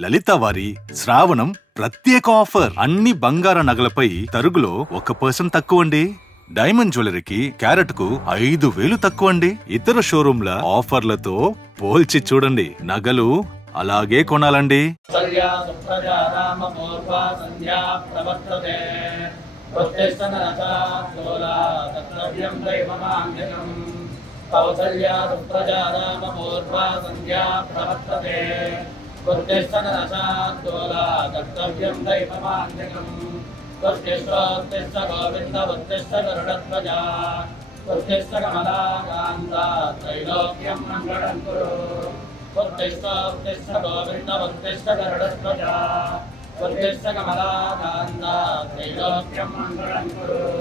లలిత వారి శ్రావణం ప్రత్యేక ఆఫర్. అన్ని బంగార నగలపై తరుగులో ఒక పర్సెంట్ తక్కువ అండి డైమండ్ జ్యువెలరీకి క్యారెట్కు ఐదు వేలు తక్కువ అండి ఇతర షోరూంల ఆఫర్లతో పోల్చి చూడండి. నగలు అలాగే కొనాలండి. సుప్రజా రామ సంధ్యా కౌసల్యా సుప్రజా కర్తవ్యం దైవమాంజనం ప్రత్యక్షోత్తిష్ట గోవింద ఉత్తిష్ట గరుడధ్వజా ఉత్తిష్ట కమలాకాంత త్రైలోక్యం మంగళం కురు ఉత్తిష్ట గోవింద ఉత్తిష్ట గరుడధ్వజా ఉత్తిష్ట కమలాకాంత త్రైలోక్యం మంగళం కురు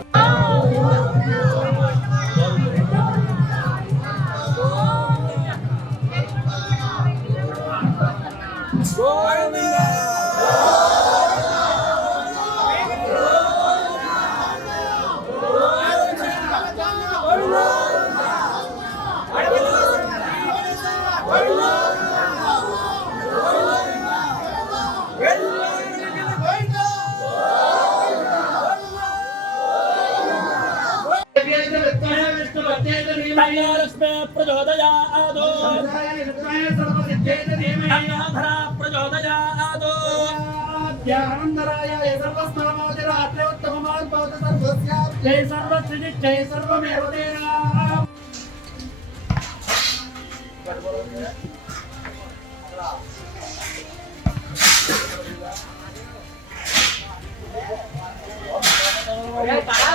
प्रचोदया आदो सर्वसिद्धेन देवया धरा नित्यानन्दराय सर्वस्मरमादिरात्रोत्तममान् भवतु सर्वस्य जय सर्वसृजित् जय सर्वमेव देना Yeah,